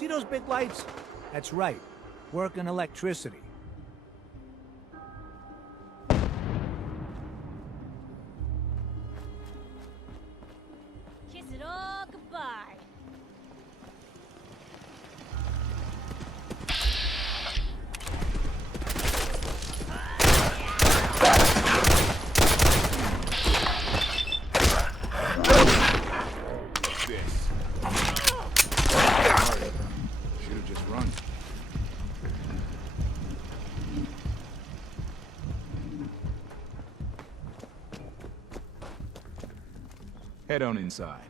See those big lights? That's right. Working electricity. Kiss it all goodbye. Should've just run. Head on inside.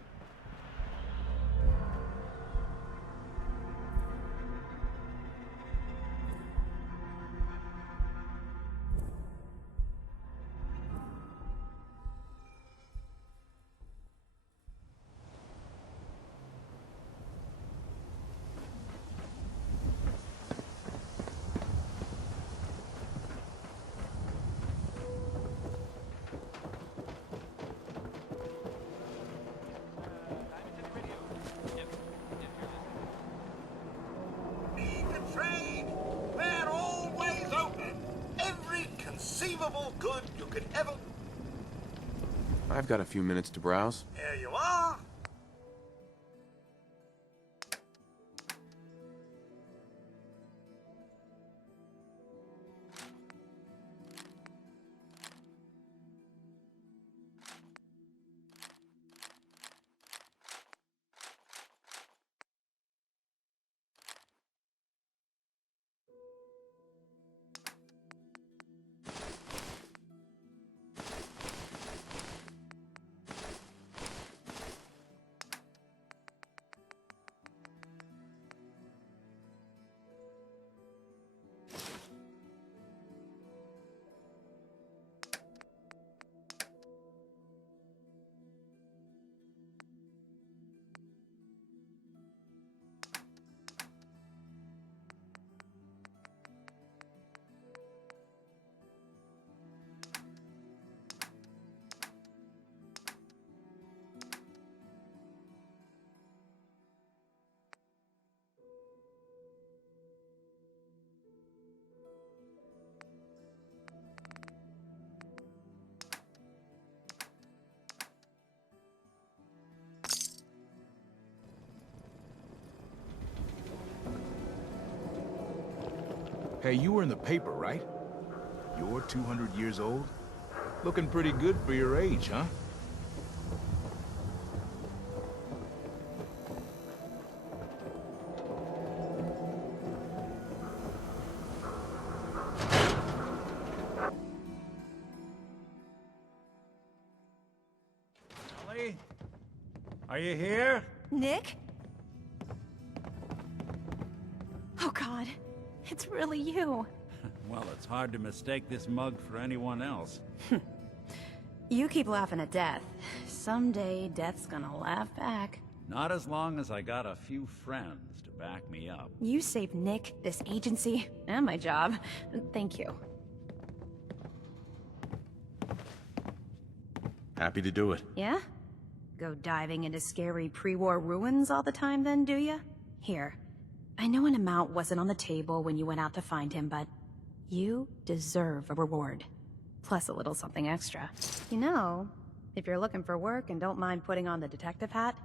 Good you could ever... I've got a few minutes to browse. Here you are. Hey, you were in the paper, right? You're 200 years old? Looking pretty good for your age, huh? Ellie? Are you here? Nick? Oh God, it's really you. Well, it's hard to mistake this mug for anyone else. You keep laughing at death. Someday, death's gonna laugh back. Not as long as I got a few friends to back me up. You saved Nick, this agency, and my job. Thank you. Happy to do it. Yeah? Go diving into scary pre-war ruins all the time then, do ya? Here. I know an amount wasn't on the table when you went out to find him, but you deserve a reward. Plus a little something extra. You know, if you're looking for work and don't mind putting on the detective hat,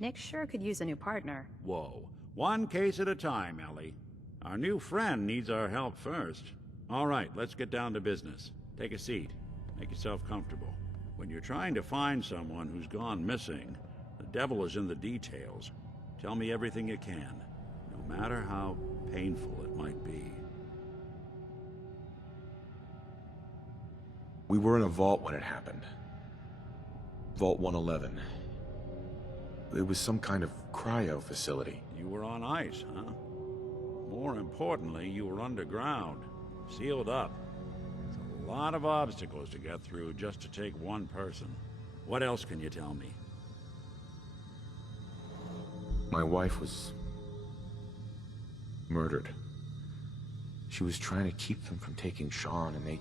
Nick sure could use a new partner. Whoa. One case at a time, Ellie. Our new friend needs our help first. All right, let's get down to business. Take a seat. Make yourself comfortable. When you're trying to find someone who's gone missing, the devil is in the details. Tell me everything you can, no matter how painful it might be. We were in a vault when it happened. Vault 111. It was some kind of cryo facility. You were on ice, huh? More importantly, you were underground, sealed up. It's a lot of obstacles to get through just to take one person. What else can you tell me? My wife was murdered. She was trying to keep them from taking Sean, and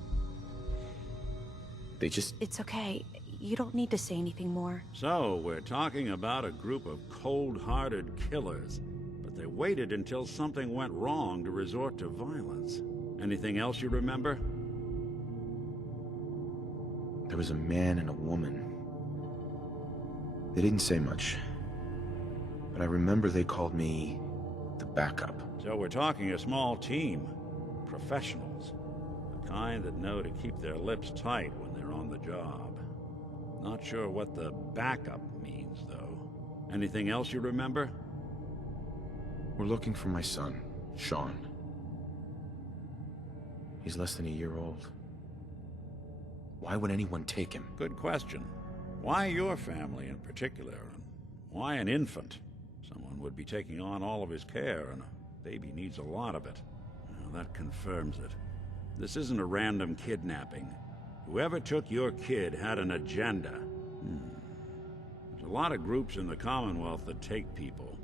they just... It's okay. You don't need to say anything more. So, we're talking about a group of cold-hearted killers, but They waited until something went wrong to resort to violence. Anything else you remember? There was a man and a woman. They didn't say much, but I remember they called me the backup. So we're talking a small team. Professionals. The kind that know to keep their lips tight when they're on the job. Not sure what the backup means, though. Anything else you remember? We're looking for my son, Sean. He's less than a year old. Why would anyone take him? Good question. Why your family in particular? And why an infant? Someone would be taking on all of his care, and a baby needs a lot of it. Well, that confirms it. This isn't a random kidnapping. Whoever took your kid had an agenda. There's a lot of groups in the Commonwealth that take people.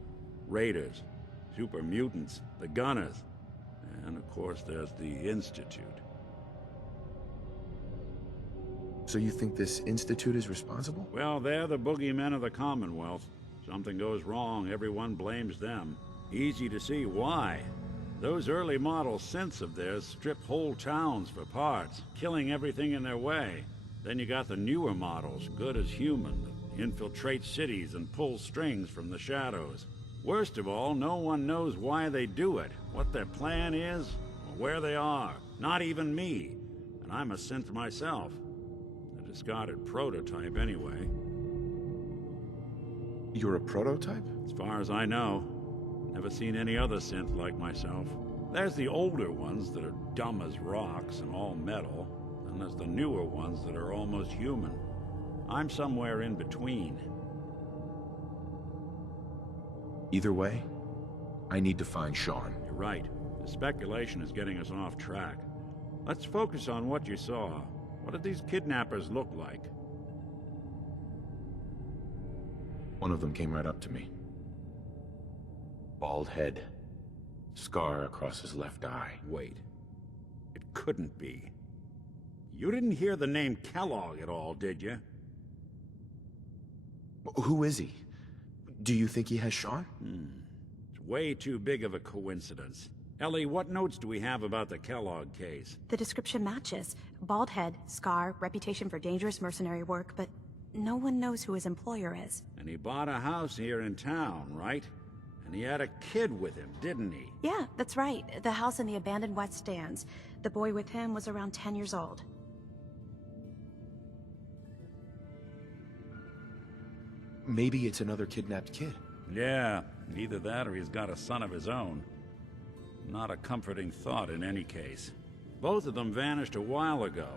Raiders, super mutants, the Gunners, and of course there's the Institute. So you think this Institute is responsible? Well, they're the boogeymen of the Commonwealth. Something goes wrong, everyone blames them. Easy to see why. Those early model synths of theirs strip whole towns for parts, killing everything in their way. Then you got the newer models, good as human, that infiltrate cities and pull strings from the shadows. Worst of all, no one knows why they do it, what their plan is, or where they are. Not even me. And I'm a synth myself. A discarded prototype anyway. You're a prototype? As far as I know. Never seen any other synth like myself. There's the older ones that are dumb as rocks and all metal, and there's the newer ones that are almost human. I'm somewhere in between. Either way, I need to find Sean. You're right. The speculation is getting us off track. Let's focus on what you saw. What did these kidnappers look like? One of them came right up to me. Bald head. Scar across his left eye. Wait. It couldn't be. You didn't hear the name Kellogg at all, did you? Who is he? Do you think he has Sean? It's way too big of a coincidence. Ellie, what notes do we have about the Kellogg case? The description matches. Bald head, scar, reputation for dangerous mercenary work, but no one knows who his employer is. And he bought a house here in town, right? And he had a kid with him, didn't he? Yeah, that's right. The house in the abandoned West Stands. The boy with him was around 10 years old. Maybe it's another kidnapped kid. Yeah, either that or he's got a son of his own. Not a comforting thought in any case. Both of them vanished a while ago.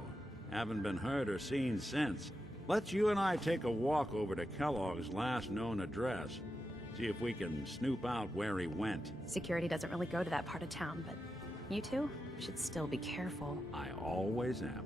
Haven't been heard or seen since. Let's you and I take a walk over to Kellogg's last known address. See if we can snoop out where he went. Security doesn't really go to that part of town, but you two should still be careful. I always am.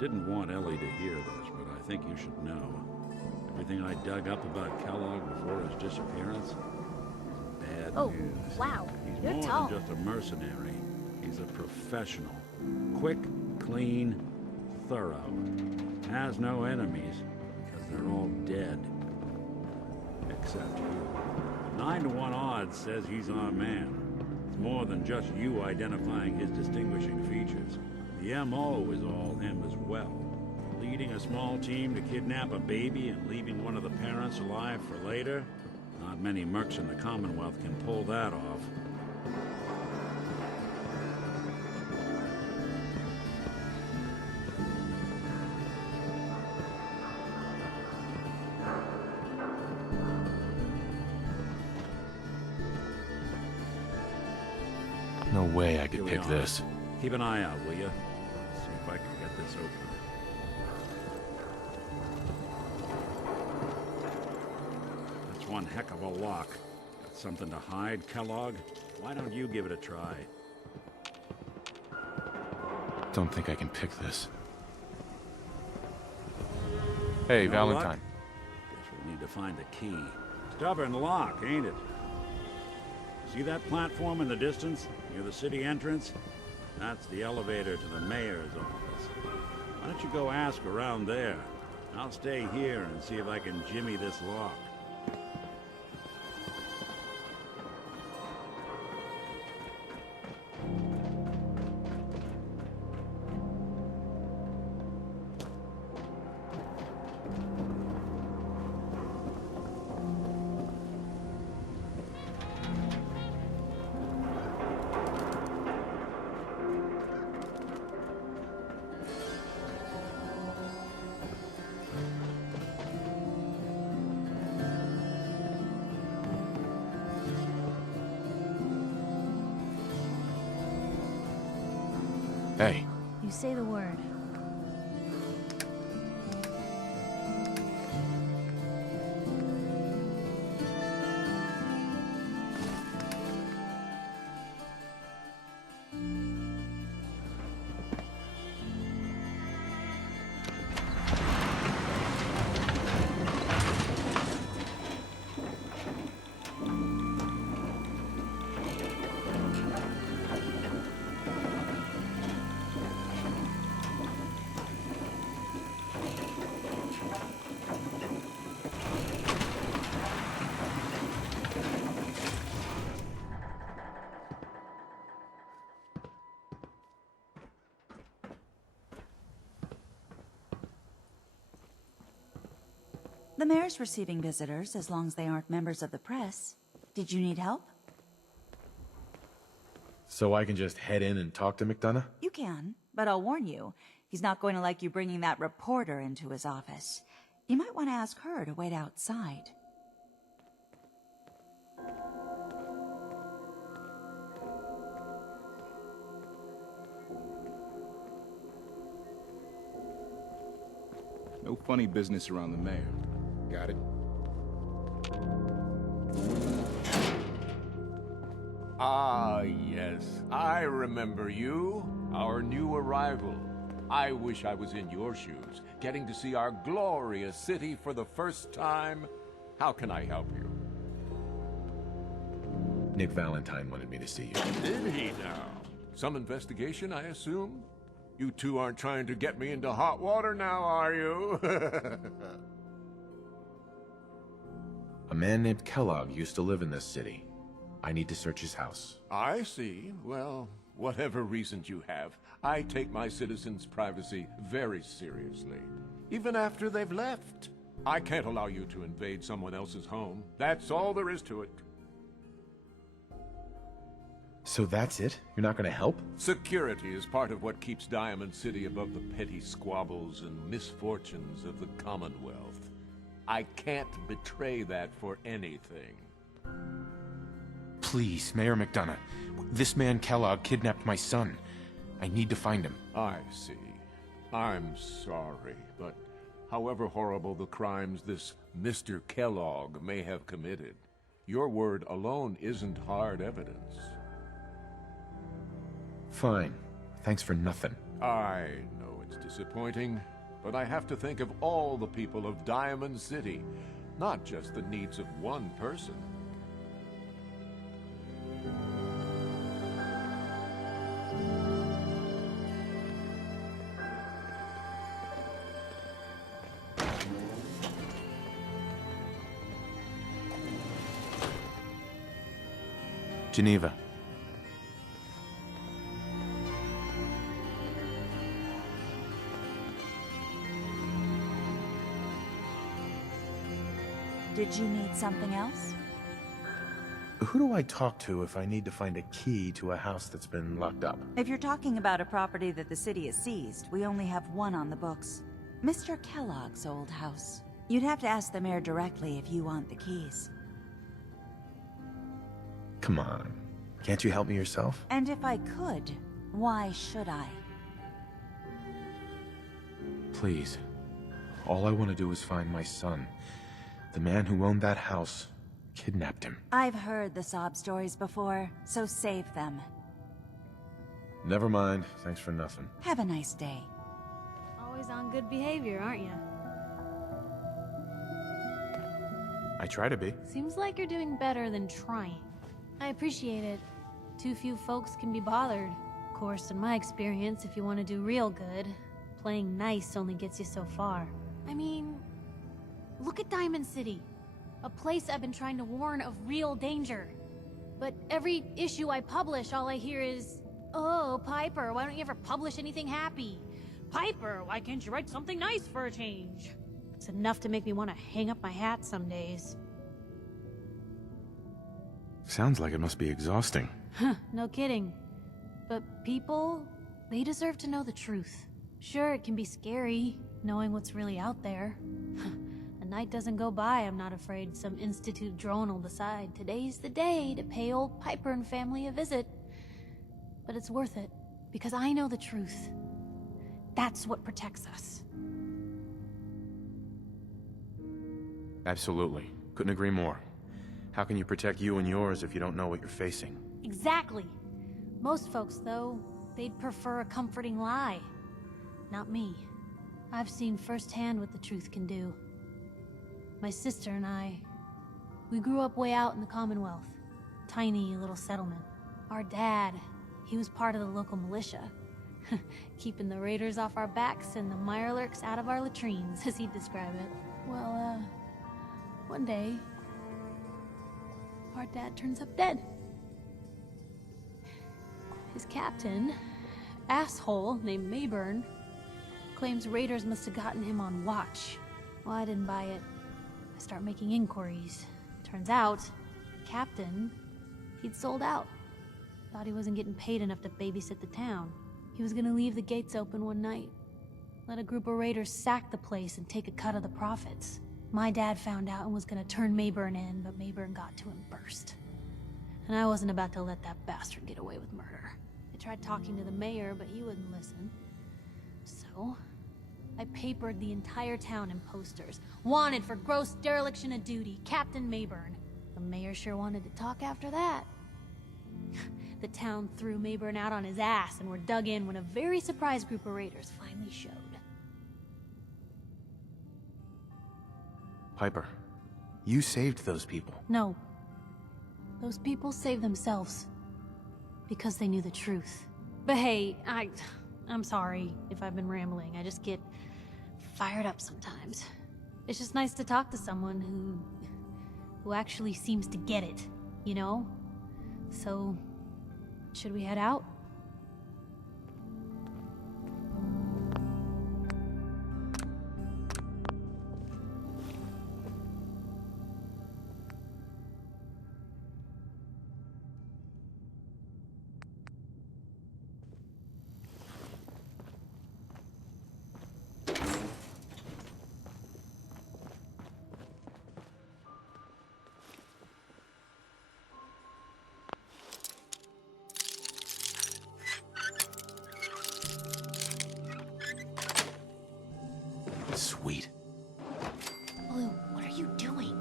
Didn't want Ellie to hear this, but I think you should know. Everything I dug up about Kellogg before his disappearance is bad news. Wow. He's You're more tall. than just a mercenary. He's a professional. Quick, clean, thorough. Has no enemies, because they're all dead. Except you. 9 to 1 odds says he's our man. It's more than just you identifying his distinguishing features. The MO is all him as well. Leading a small team to kidnap a baby and leaving one of the parents alive for later? Not many mercs in the Commonwealth can pull that off. No way I Here could we pick are. this. Keep an eye out, will you? See if I can get this open. That's one heck of a lock. Got something to hide, Kellogg? Why don't you give it a try? Don't think I can pick this. Hey, No Valentine. luck? Guess we'll need to find the key. Stubborn lock, ain't it? See that platform in the distance, near the city entrance? That's the elevator to the mayor's office. Why don't you go ask around there? I'll stay here and see if I can jimmy this lock. Hey, You say the word. The mayor's receiving visitors as long as they aren't members of the press. Did you need help? so I can just head in and talk to McDonough? You can, but I'll warn you, he's not going to like you bringing that reporter into his office. You might want to ask her to wait outside. No funny business around the mayor. Got it? Ah, yes. I remember you. Our new arrival. I wish I was in your shoes, getting to see our glorious city for the first time. How can I help you? Nick Valentine wanted me to see you. Did he now? Some investigation, I assume? You two aren't trying to get me into hot water now, are you? A man named Kellogg used to live in this city. I need to search his house. I see. Well, whatever reasons you have, I take my citizens' privacy very seriously. Even after they've left. I can't allow you to invade someone else's home. That's all there is to it. So that's it? You're not gonna help? Security is part of what keeps Diamond City above the petty squabbles and misfortunes of the Commonwealth. I can't betray that for anything. Please, Mayor McDonough. This man Kellogg kidnapped my son. I need to find him. I see. I'm sorry, but however horrible the crimes this Mr. Kellogg may have committed, your word alone isn't hard evidence. Fine. Thanks for nothing. I know it's disappointing, but I have to think of all the people of Diamond City, not just the needs of one person. Geneva. Did you need something else? Who do I talk to if I need to find a key to a house that's been locked up? If you're talking about a property that the city has seized, we only have one on the books. Mr. Kellogg's old house. You'd have to ask the mayor directly if you want the keys. Come on. Can't you help me yourself? And if I could, why should I? Please. All I want to do is find my son. The man who owned that house kidnapped him. I've heard the sob stories before, so save them. Never mind. Thanks for nothing. Have a nice day. Always on good behavior, aren't you? I try to be. Seems like you're doing better than trying. I appreciate it. Too few folks can be bothered. Of course, in my experience, if you want to do real good, playing nice only gets you so far. I mean, look at Diamond City. A place I've been trying to warn of real danger. But every issue I publish, all I hear is, "Oh, Piper, why don't you ever publish anything happy? Piper, why can't you write something nice for a change?" It's enough to make me want to hang up my hat some days. Sounds like it must be exhausting. Huh, no kidding. But people, they deserve to know the truth. Sure, it can be scary, knowing what's really out there. A night doesn't go by, I'm not afraid some Institute drone will decide today's the day to pay old Piper and family a visit. But it's worth it, because I know the truth. That's what protects us. Absolutely. Couldn't agree more. How can you protect you and yours if you don't know what you're facing? Exactly. Most folks, though, they'd prefer a comforting lie. Not me. I've seen firsthand what the truth can do. My sister and I, we grew up way out in the Commonwealth. Tiny little settlement. Our dad, he was part of the local militia. Keeping the raiders off our backs and the mirelurks out of our latrines, as he'd describe it. Well, one day, our dad turns up dead. His captain, asshole named Mayburn, claims raiders must have gotten him on watch. Well, I didn't buy it. I start making inquiries. Turns out, captain, he'd sold out. Thought he wasn't getting paid enough to babysit the town. He was gonna leave the gates open one night. Let a group of raiders sack the place and take a cut of the profits. My dad found out and was gonna turn Mayburn in, but Mayburn got to him first. And I wasn't about to let that bastard get away with murder. I tried talking to the mayor, but he wouldn't listen. So, I papered the entire town in posters. Wanted for gross dereliction of duty, Captain Mayburn. The mayor sure wanted to talk after that. The town threw Mayburn out on his ass and were dug in when a very surprised group of raiders finally showed. Piper, you saved those people. No. Those people saved themselves. Because they knew the truth. But hey, I'm sorry if I've been rambling. I just get fired up sometimes. It's just nice to talk to someone who actually seems to get it, you know? So, should we head out? Sweet. Blue, what are you doing?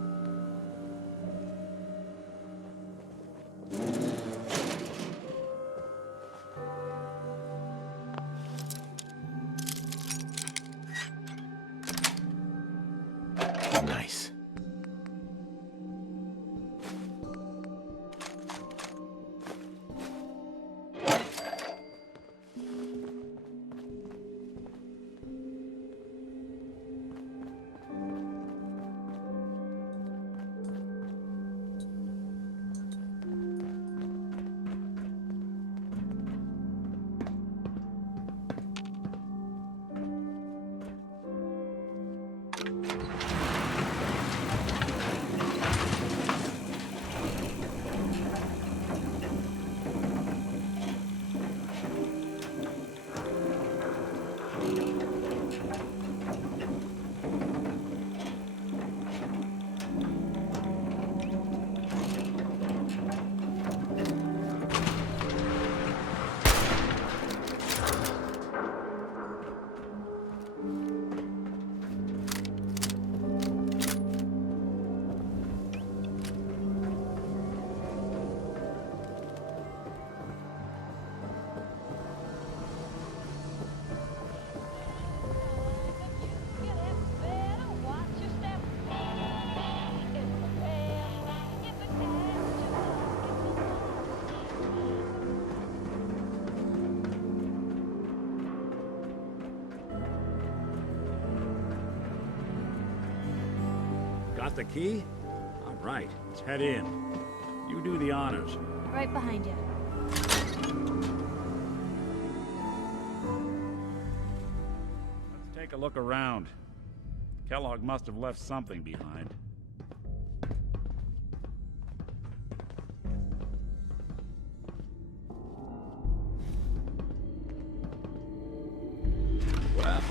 Nice. Got the key? All right, let's head in. You do the honors. Right behind you. Let's take a look around. Kellogg must have left something behind. Well,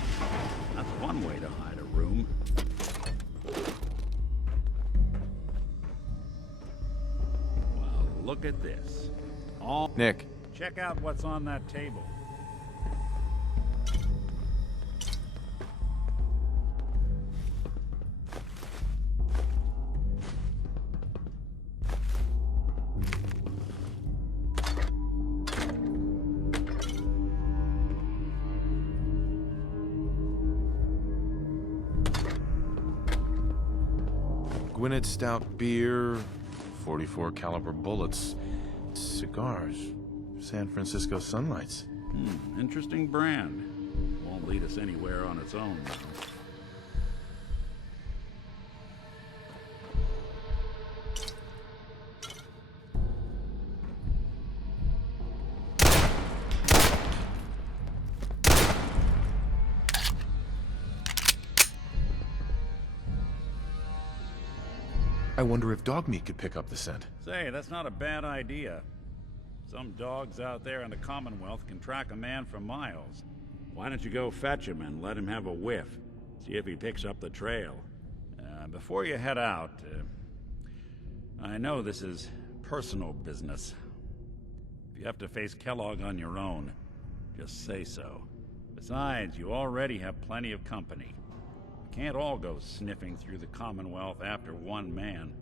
that's one way to hide a room. Well, look at this. All Nick, check out what's on that table. Gwinnett Stout beer, 44 caliber bullets, cigars, San Francisco Sunlights. Interesting brand. Won't lead us anywhere on its own, though. I wonder if dog meat could pick up the scent. Say, that's not a bad idea. Some dogs out there in the Commonwealth can track a man for miles. Why don't you go fetch him and let him have a whiff? See if he picks up the trail. Before you head out, I know this is personal business. If you have to face Kellogg on your own, just say so. Besides, you already have plenty of company. You can't all go sniffing through the Commonwealth after one man.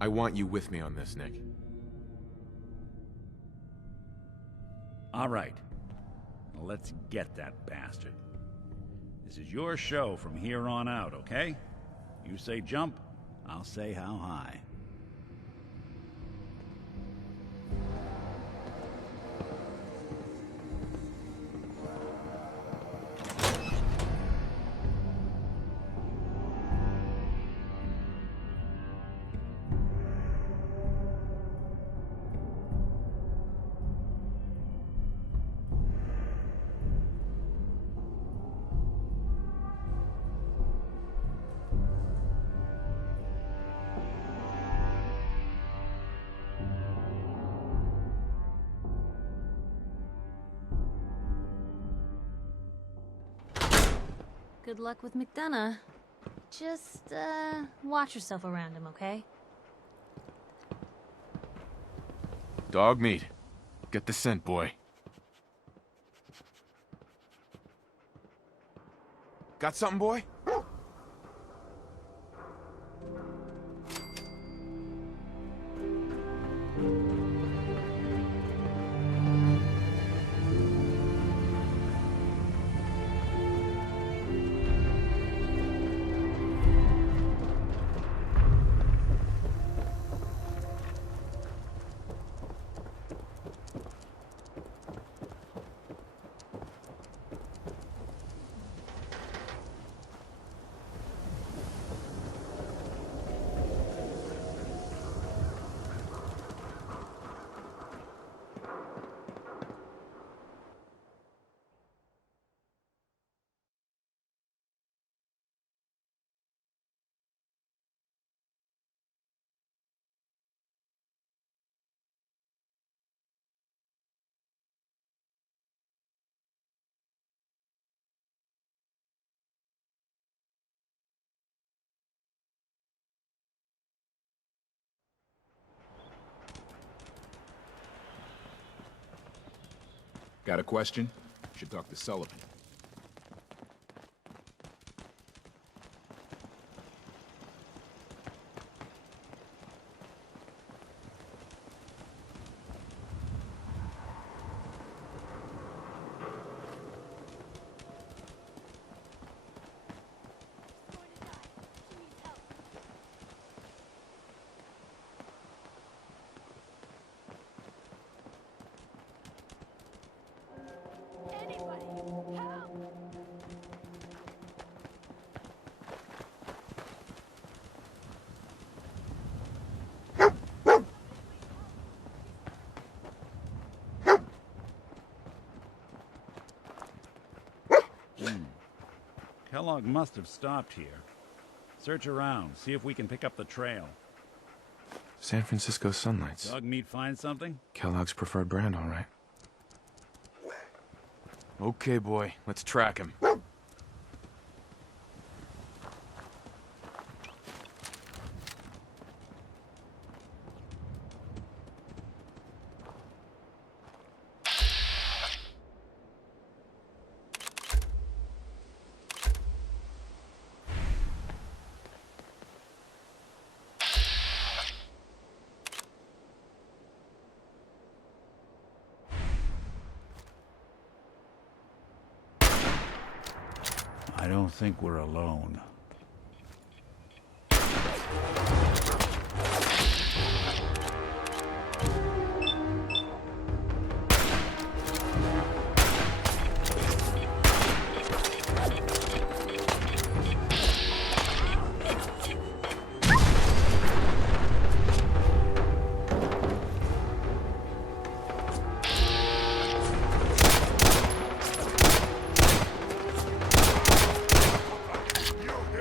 I want you with me on this, Nick. All right. Now let's get that bastard. This is your show from here on out, okay? You say jump, I'll say how high. Good luck with McDonough. Just, watch yourself around him, okay? Dog meat. Get the scent, boy. Got something, boy? Got a question? Should talk to Sullivan. Anybody, help! Kellogg must have stopped here. Search around, see if we can pick up the trail. San Francisco Sunlights. Dog meat find something? Kellogg's preferred brand, all right. Okay, boy, let's track him. I don't think we're alone. You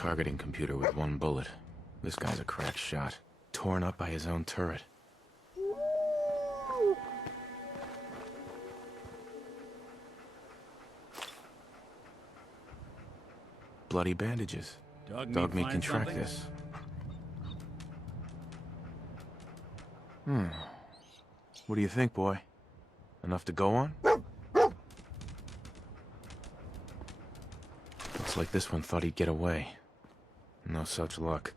targeting computer with one bullet. This guy's a crack shot. Torn up by his own turret. Bloody bandages. Dog meat can track this. What do you think, boy? Enough to go on? Looks like this one thought he'd get away. No such luck.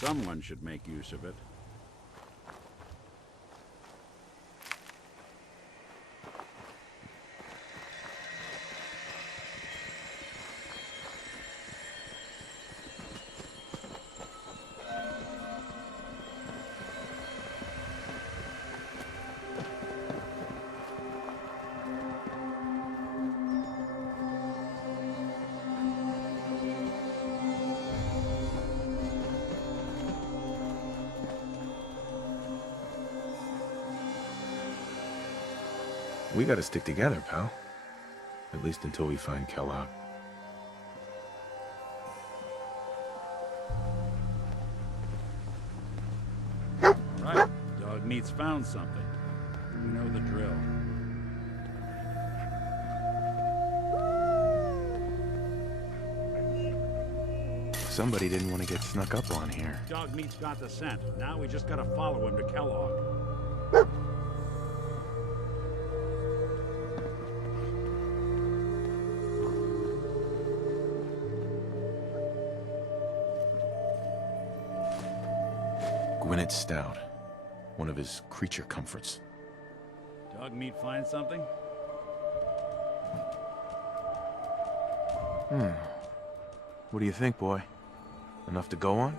Someone should make use of it. We gotta stick together, pal. At least until we find Kellogg. Right. Dog meat's found something. You know the drill. Somebody didn't want to get snuck up on here. Dog meat's got the scent. Now we just gotta follow him to Kellogg. Gwyneth Stout. One of his creature comforts. Dog meat find something? What do you think, boy? Enough to go on?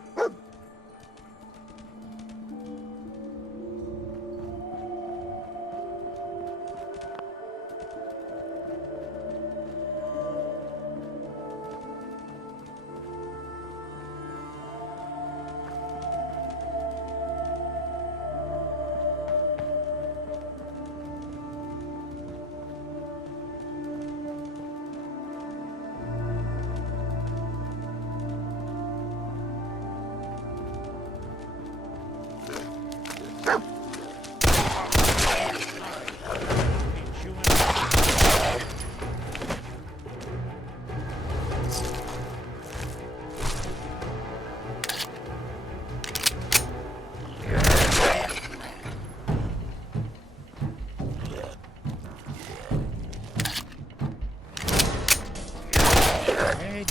made.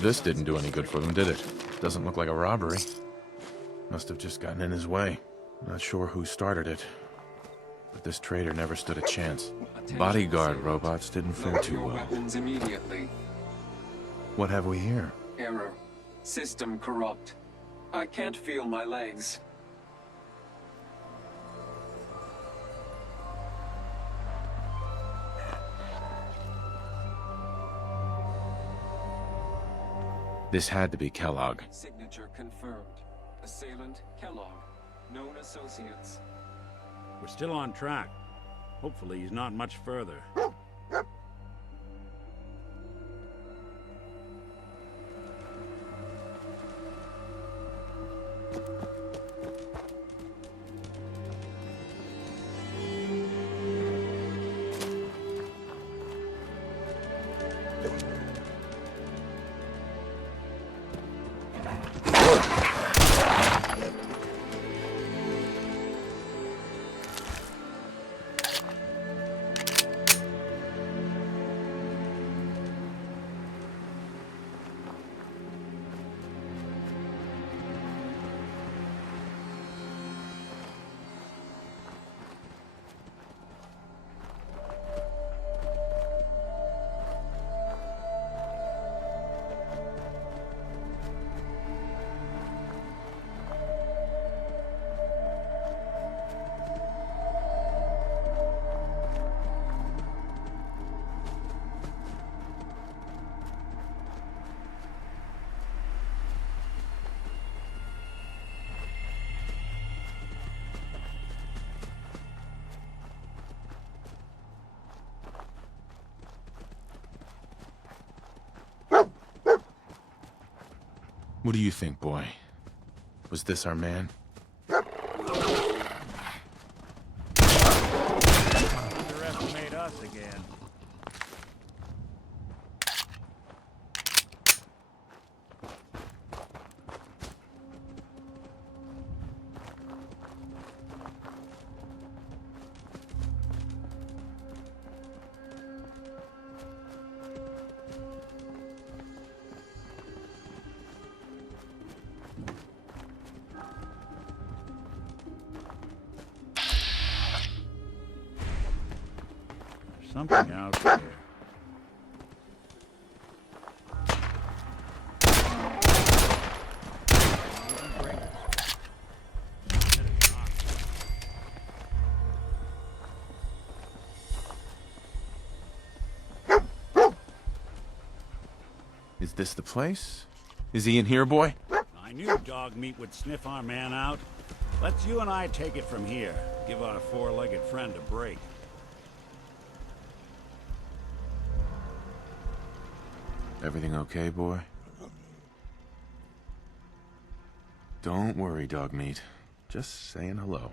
This didn't do any good for them, did it? Doesn't look like a robbery. Must have just gotten in his way. Not sure who started it, but this traitor never stood a chance. Bodyguard robots didn't fare too well. Weapons immediately. What have we here? Error. System corrupt. I can't feel my legs. This had to be Kellogg. Signature confirmed. Assailant Kellogg. Known associates. We're still on track. Hopefully he's not much further. What do you think, boy? Was this our man? Underestimate us again. Something out there. Is this the place? Is he in here, boy? I knew dog meat would sniff our man out. Let's you and I take it from here. Give our four-legged friend a break. Everything okay, boy? Don't worry, dog meat. Just saying hello.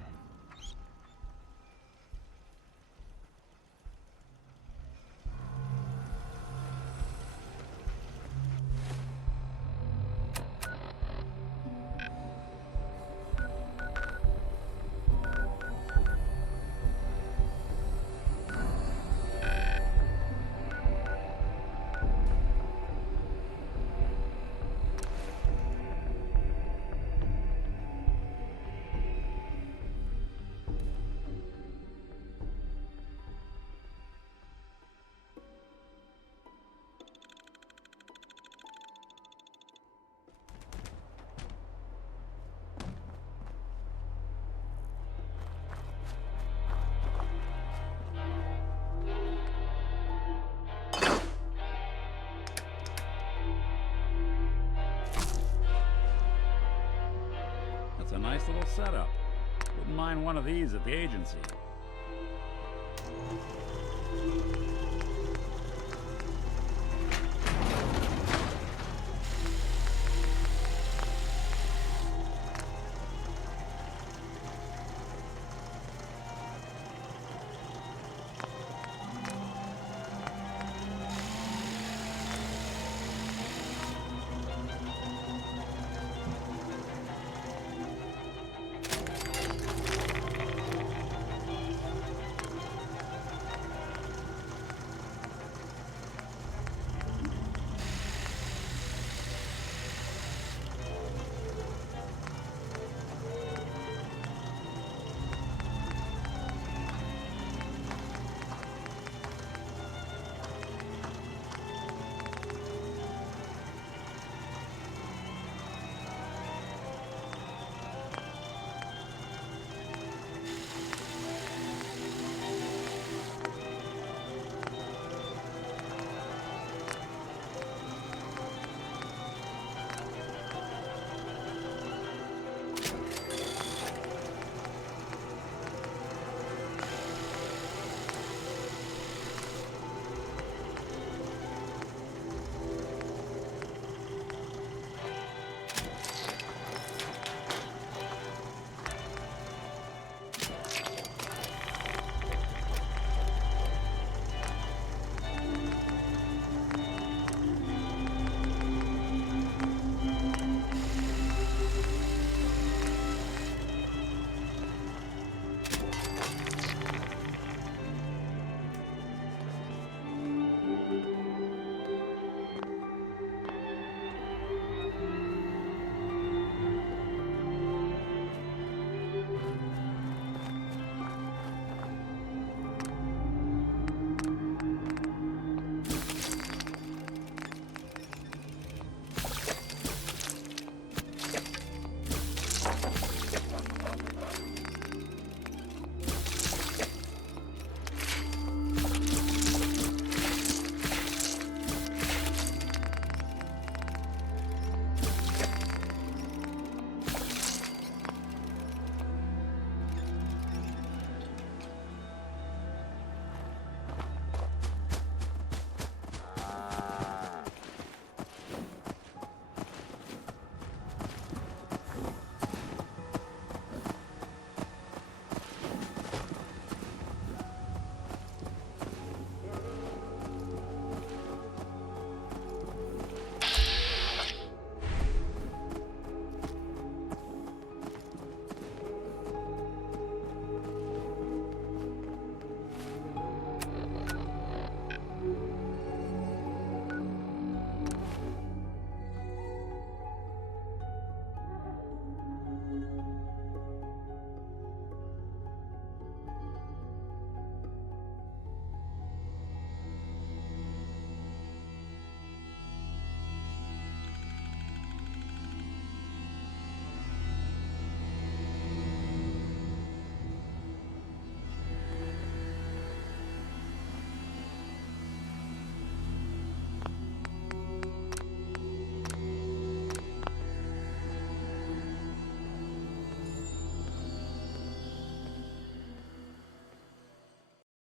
a nice little setup. Wouldn't mind one of these at the agency.